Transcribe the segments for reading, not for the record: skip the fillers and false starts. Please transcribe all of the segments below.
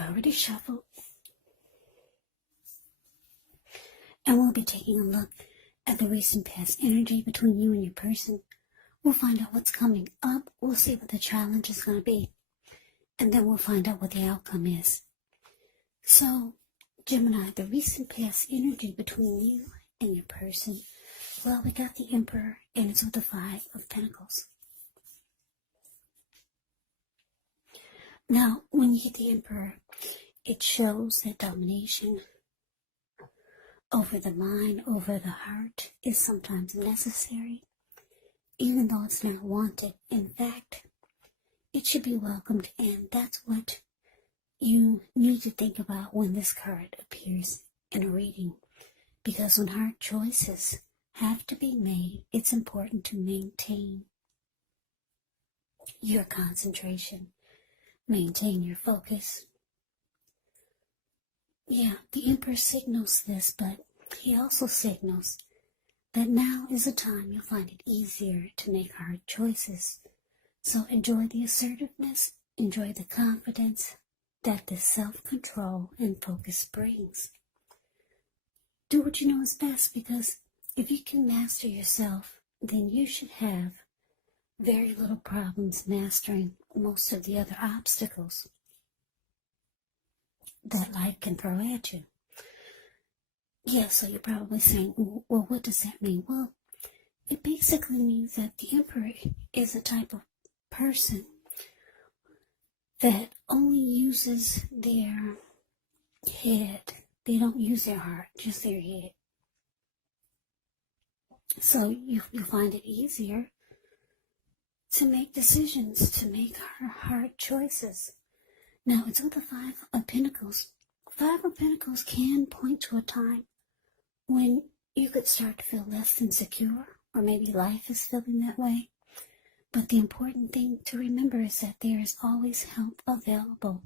I've already shuffled, and we'll be taking a look at the recent past energy between you and your person. We'll find out what's coming up. We'll see what the challenge is going to be, and then we'll find out what the outcome is. So, Gemini, the recent past energy between you and your person. Well, we got the Emperor, and it's with the Five of Pentacles. Now, when you get the Emperor, it shows that domination over the mind, over the heart, is sometimes necessary, even though it's not wanted. In fact, it should be welcomed, and that's what you need to think about when this card appears in a reading. Because when hard choices have to be made, it's important to maintain your concentration, maintain your focus. Yeah, the Emperor signals this, but he also signals that now is a time you'll find it easier to make hard choices. So enjoy the assertiveness, enjoy the confidence that this self-control and focus brings. Do what you know is best, because if you can master yourself, then you should have very little problems mastering most of the other obstacles that life can throw at you. Yeah, so you're probably saying, well, what does that mean? Well, it basically means that the Emperor is a type of person that only uses their head. They don't use their heart, just their head. So you find it easier to make decisions, to make hard choices. Now, it's with the Five of Pentacles. Five of Pentacles can point to a time when you could start to feel less than secure, or maybe life is feeling that way. But the important thing to remember is that there is always help available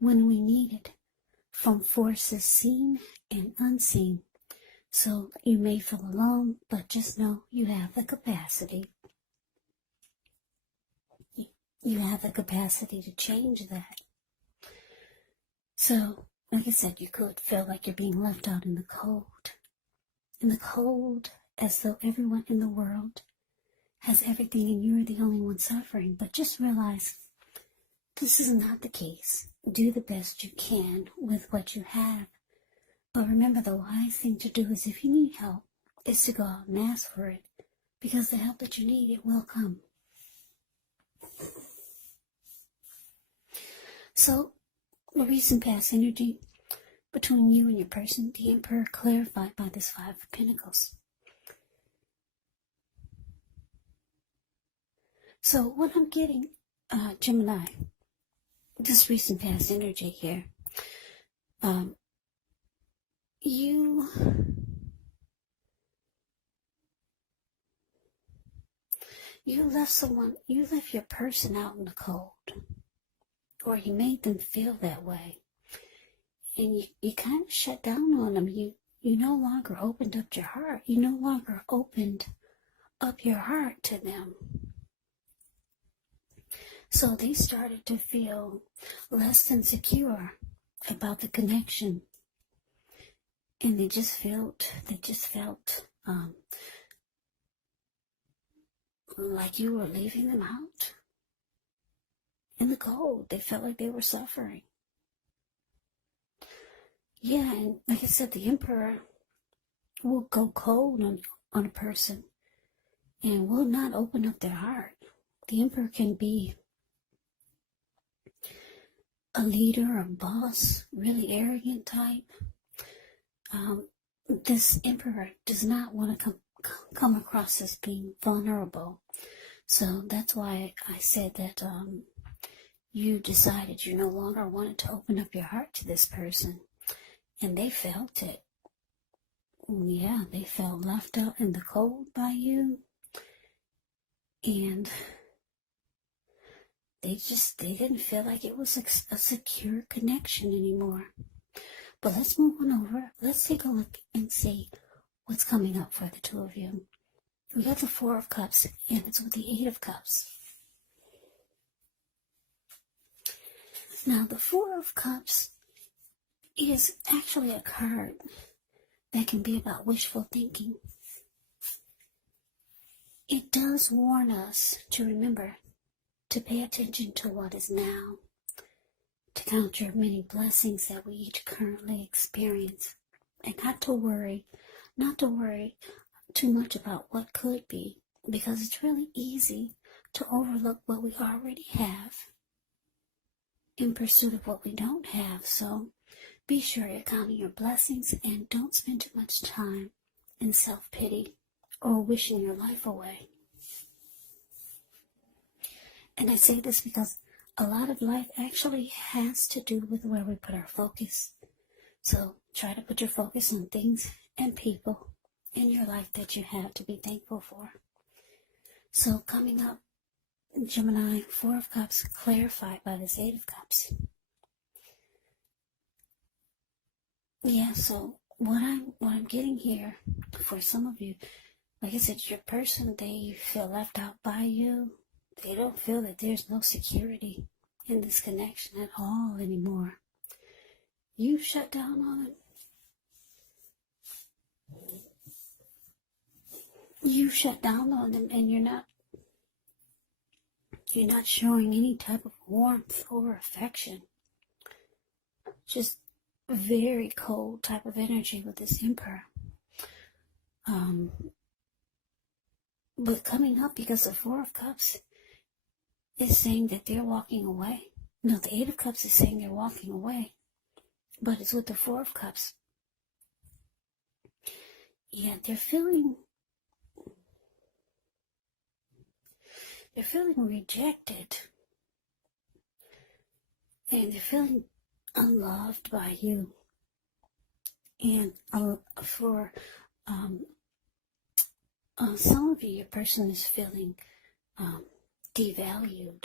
when we need it, from forces seen and unseen. So you may feel alone, but just know you have the capacity. You have the capacity to change that. So, like I said, you could feel like you're being left out in the cold. In the cold, as though everyone in the world has everything and you're the only one suffering. But just realize this is not the case. Do the best you can with what you have. But remember, the wise thing to do is, if you need help, is to go out and ask for it. Because the help that you need, it will come. So, the recent past energy between you and your person, the Emperor, clarified by this Five of Pentacles. So what I'm getting, Gemini, this recent past energy here, you left your person out in the cold, or you made them feel that way, and you kind of shut down on them. You no longer opened up your heart. You no longer opened up your heart to them. So they started to feel less than secure about the connection, and they just felt like you were leaving them out in the cold. They felt like they were suffering. Yeah, and like I said, the Emperor will go cold on a person and will not open up their heart. The Emperor can be a leader, a boss, really arrogant type. This Emperor does not want to come across as being vulnerable. So that's why I said that you decided you no longer wanted to open up your heart to this person. And they felt it. Yeah, they felt left out in the cold by you. And they didn't feel like it was a secure connection anymore. But let's move on over. Let's take a look and see what's coming up for the two of you. We got the Four of Cups, and it's with the Eight of Cups. Now, the Four of Cups is actually a card that can be about wishful thinking. It does warn us to remember to pay attention to what is now, to count your many blessings that we each currently experience, and not to worry too much about what could be, because it's really easy to overlook what we already have in pursuit of what we don't have. So be sure you're counting your blessings and don't spend too much time in self-pity or wishing your life away. And I say this because a lot of life actually has to do with where we put our focus. So try to put your focus on things and people in your life that you have to be thankful for. So coming up, Gemini, Four of Cups, clarified by this Eight of Cups. Yeah, so what I'm getting here for some of you, like I said, your person, they feel left out by you. They don't feel that there's no security in this connection at all anymore. You shut down on it. You shut down on them, and you're not showing any type of warmth or affection. Just a very cold type of energy with this Emperor. But coming up, because the Four of Cups is saying that they're walking away. No, the Eight of Cups is saying they're walking away. But it's with the Four of Cups. Yeah, they're feeling rejected. And they're feeling unloved by you. And for some of you, your person is feeling devalued.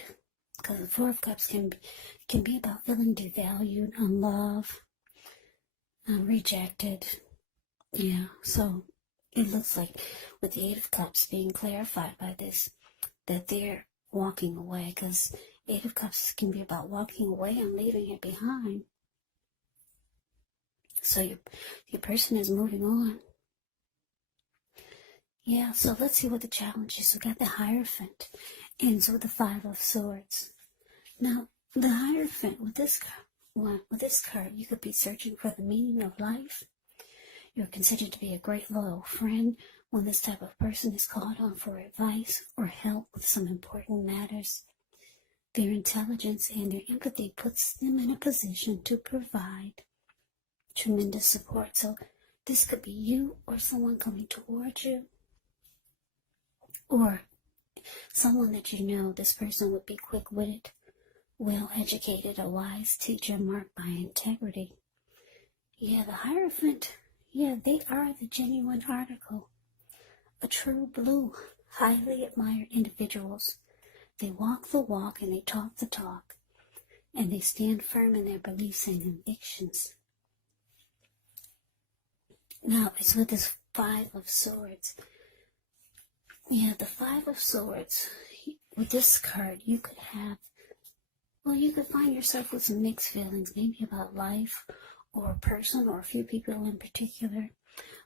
Because the Four of Cups can be about feeling devalued, unloved, rejected. Yeah, so it looks like with the Eight of Cups being clarified by this, that they're walking away. Because Eight of Cups can be about walking away and leaving it behind. So your person is moving on. Yeah, so let's see what the challenge is. We got the Hierophant, ends with the Five of Swords. Now, the Hierophant, with this card, you could be searching for the meaning of life. You're considered to be a great loyal friend when this type of person is called on for advice or help with some important matters. Their intelligence and their empathy puts them in a position to provide tremendous support. So this could be you or someone coming towards you, or someone that you know. This person would be quick-witted, well-educated, a wise teacher marked by integrity. Yeah, the Hierophant, yeah, they are the genuine article. A true blue, highly admired individuals. They walk the walk and they talk the talk. And they stand firm in their beliefs and convictions. Now, it's with this Five of Swords. Yeah, the Five of Swords. With this card, you could find yourself with some mixed feelings, maybe about life or a person or a few people in particular.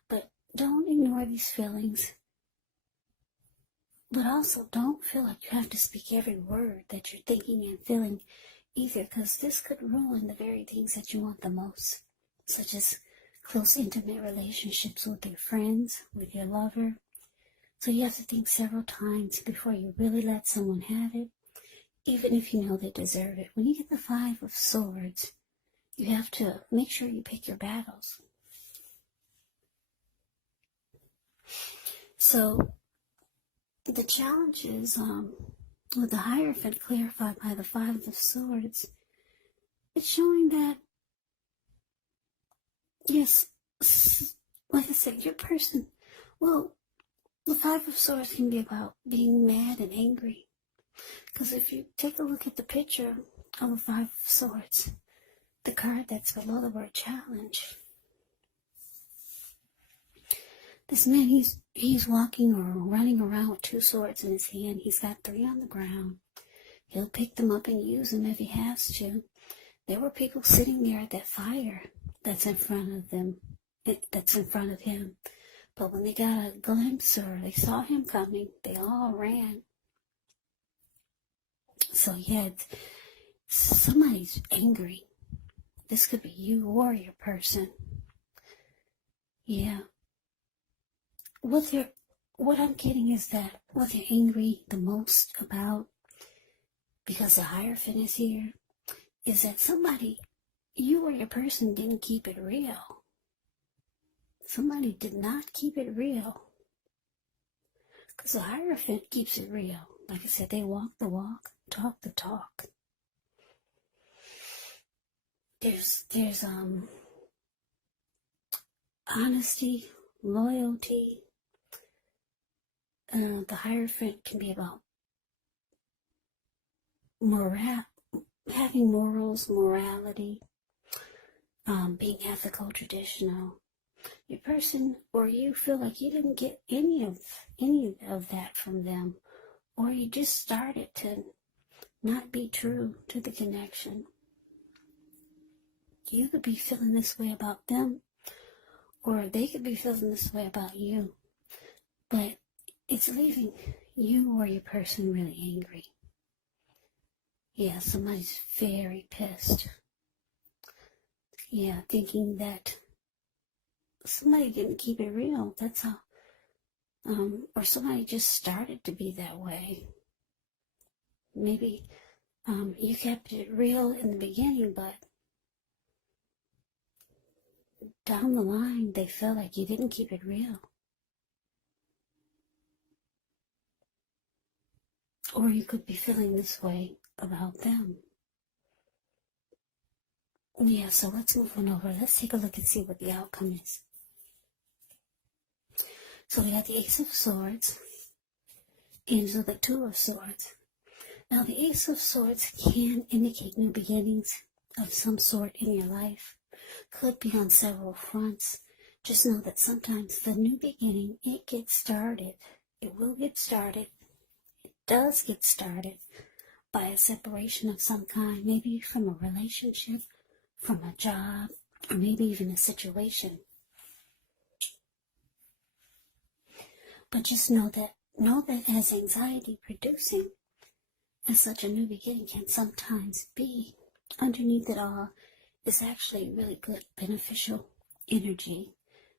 But don't ignore these feelings. But also don't feel like you have to speak every word that you're thinking and feeling either, because this could ruin the very things that you want the most, such as close, intimate relationships with your friends, with your lover. So you have to think several times before you really let someone have it, even if you know they deserve it. When you get the Five of Swords, you have to make sure you pick your battles. So the challenge is, with the Hierophant clarified by the Five of Swords, it's showing that, yes, like I said, your person, well, the Five of Swords can be about being mad and angry. Because if you take a look at the picture of the Five of Swords, the card that's below the word challenge, this man, he's walking or running around with two swords in his hand. He's got three on the ground. He'll pick them up and use them if he has to. there were people sitting there at that fire that's in front of them, that's in front of him. But when they got a glimpse or they saw him coming, they all ran. So yeah, somebody's angry. This could be you or your person. Yeah. What I'm getting is that what they're angry the most about, because the Hierophant is here, is that somebody, you or your person, didn't keep it real. Somebody did not keep it real. Because the Hierophant keeps it real. Like I said, they walk the walk, talk the talk. There's honesty, loyalty. The Hierophant can be about having morals, morality, being ethical, traditional. Your person or you feel like you didn't get any of that from them, or you just started to not be true to the connection. You could be feeling this way about them, or they could be feeling this way about you, but it's leaving you or your person really angry. Yeah, somebody's very pissed. Yeah, thinking that somebody didn't keep it real. That's how, or somebody just started to be that way. Maybe you kept it real in the beginning, but down the line, they felt like you didn't keep it real. Or you could be feeling this way about them. Yeah, so let's move on over. Let's take a look and see what the outcome is. So we got the Ace of Swords, and so the Two of Swords. Now the Ace of Swords can indicate new beginnings of some sort in your life. Could be on several fronts. Just know that sometimes the new beginning, it gets started. It will get started. It does get started by a separation of some kind, maybe from a relationship, from a job, or maybe even a situation. But just know that as anxiety producing, as such a new beginning can sometimes be, underneath it all is actually really good, beneficial energy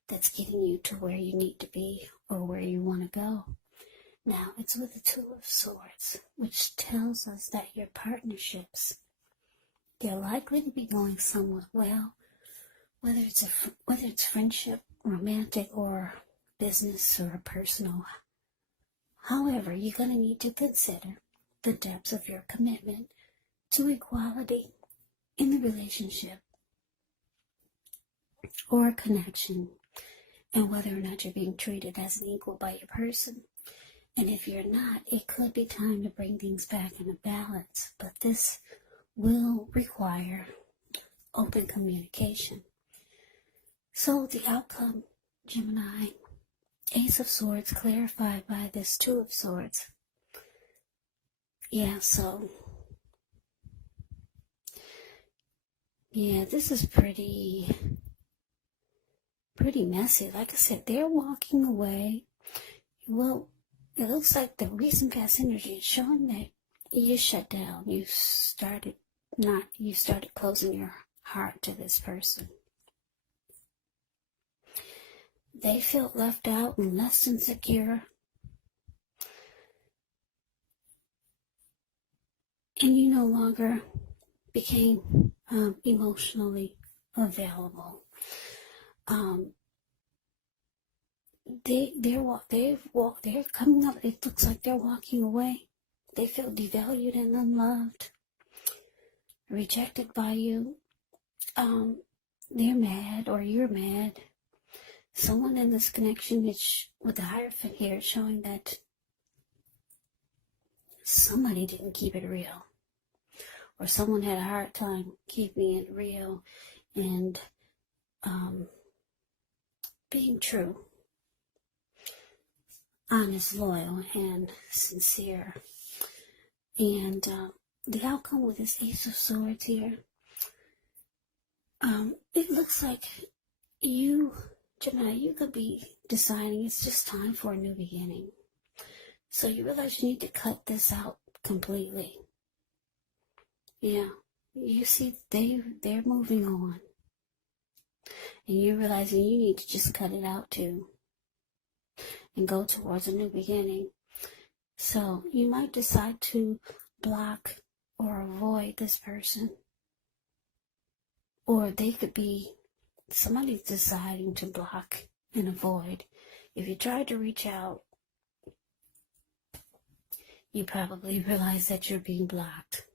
that's getting you to where you need to be or where you want to go. Now, it's with the Two of Swords, which tells us that your partnerships, they're likely to be going somewhat well, whether it's friendship, romantic, or business or personal. However, you're going to need to consider the depths of your commitment to equality in the relationship or connection, and whether or not you're being treated as an equal by your person. And if you're not, it could be time to bring things back into balance, but this will require open communication. So the outcome, Gemini, Ace of Swords clarified by this Two of Swords. Yeah, so, yeah, this is pretty messy. Like I said, they're walking away. Well, it looks like the recent past energy is showing that you shut down. You started closing your heart to this person. They felt left out and less insecure. And you no longer became emotionally available. They're coming up. It looks like they're walking away. They feel devalued and unloved, rejected by you. They're mad, or you're mad. Someone in this connection is with the Hierophant here, showing that somebody didn't keep it real, or someone had a hard time keeping it real and being true, honest, loyal, and sincere. And the outcome with this Ace of Swords here, It looks like you, Gemini, you could be deciding it's just time for a new beginning. So you realize you need to cut this out completely. Yeah, you see they're moving on. And you're realizing you need to just cut it out too. And go towards a new beginning. So you might decide to block or avoid this person. Or they could be, somebody's deciding to block and avoid. If you try to reach out, you probably realize that you're being blocked.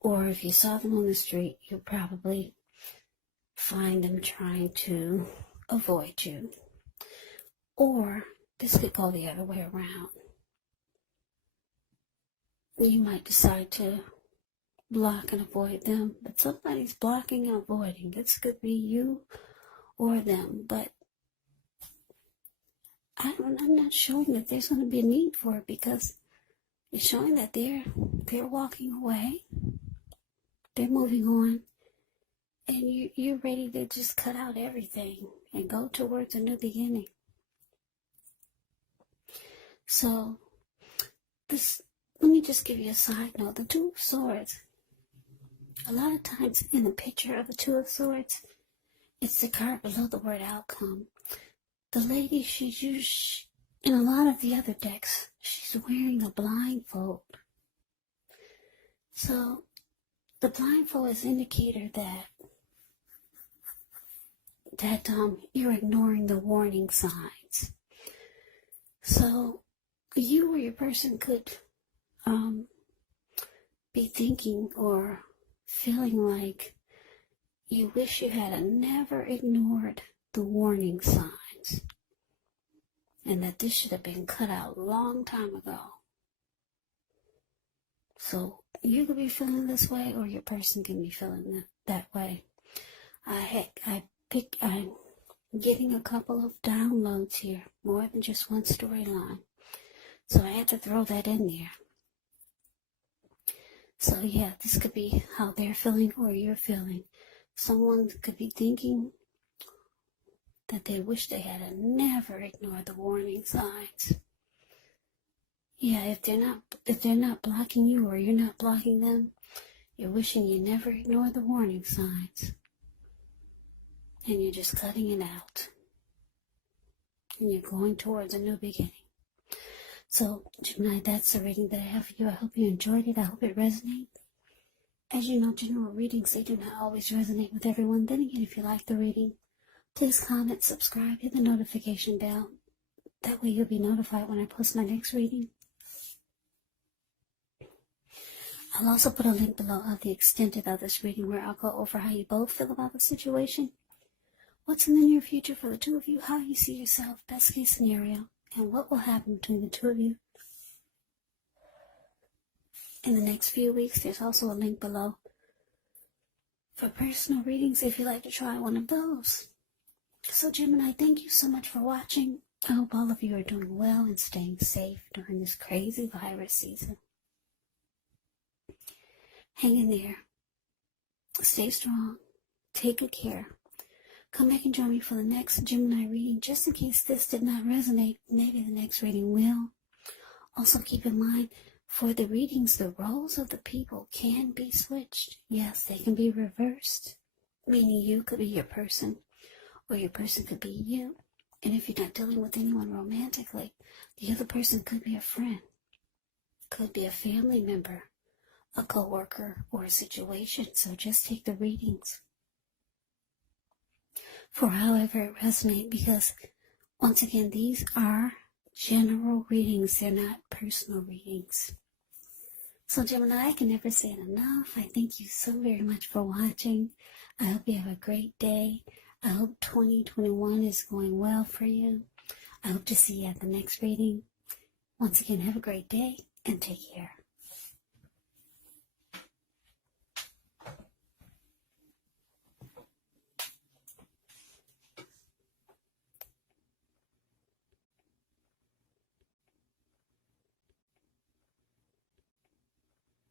Or if you saw them on the street, you'll probably find them trying to avoid you. Or this could go the other way around. You might decide to block and avoid them, but somebody's blocking and avoiding. This could be you or them, but I'm not showing that there's going to be a need for it, because it's showing that they're walking away, they're moving on, and you're ready to just cut out everything and go towards a new beginning. So let me just give you a side note. The Two of Swords, a lot of times in the picture of the Two of Swords, it's the card below the word outcome. The lady, she's used, in a lot of the other decks, she's wearing a blindfold. So the blindfold is an indicator that you're ignoring the warning signs. So you or your person could be thinking or feeling like you wish you had never ignored the warning signs, and that this should have been cut out a long time ago. So you could be feeling this way, or your person can be feeling that way. I'm getting a couple of downloads here, more than just one storyline. So I had to throw that in there. So yeah, this could be how they're feeling or you're feeling. Someone could be thinking that they wish they had never ignored the warning signs. Yeah, if they're not blocking you or you're not blocking them, you're wishing you never ignored the warning signs. And you're just cutting it out. And you're going towards a new beginning. So, Gemini, that's the reading that I have for you. I hope you enjoyed it. I hope it resonated. As you know, general readings, they do not always resonate with everyone. Then again, if you like the reading, please comment, subscribe, hit the notification bell. That way you'll be notified when I post my next reading. I'll also put a link below of the extended of this reading, where I'll go over how you both feel about the situation, what's in the near future for the two of you, how you see yourself, best case scenario, and what will happen between the two of you in the next few weeks. There's also a link below for personal readings if you'd like to try one of those. So Gemini, thank you so much for watching. I hope all of you are doing well and staying safe during this crazy virus season. Hang in there. Stay strong. Take good care. Come back and join me for the next Gemini reading. Just in case this did not resonate, maybe the next reading will. Also keep in mind, for the readings, the roles of the people can be switched. Yes, they can be reversed, meaning you could be your person, or your person could be you. And if you're not dealing with anyone romantically, the other person could be a friend, could be a family member, a co-worker, or a situation. So just take the readings for however it resonates, because once again, these are general readings. They're not personal readings. So Gemini, I can never say it enough. I thank you so very much for watching. I hope you have a great day. I hope 2021 is going well for you. I hope to see you at the next reading. Once again, have a great day and take care.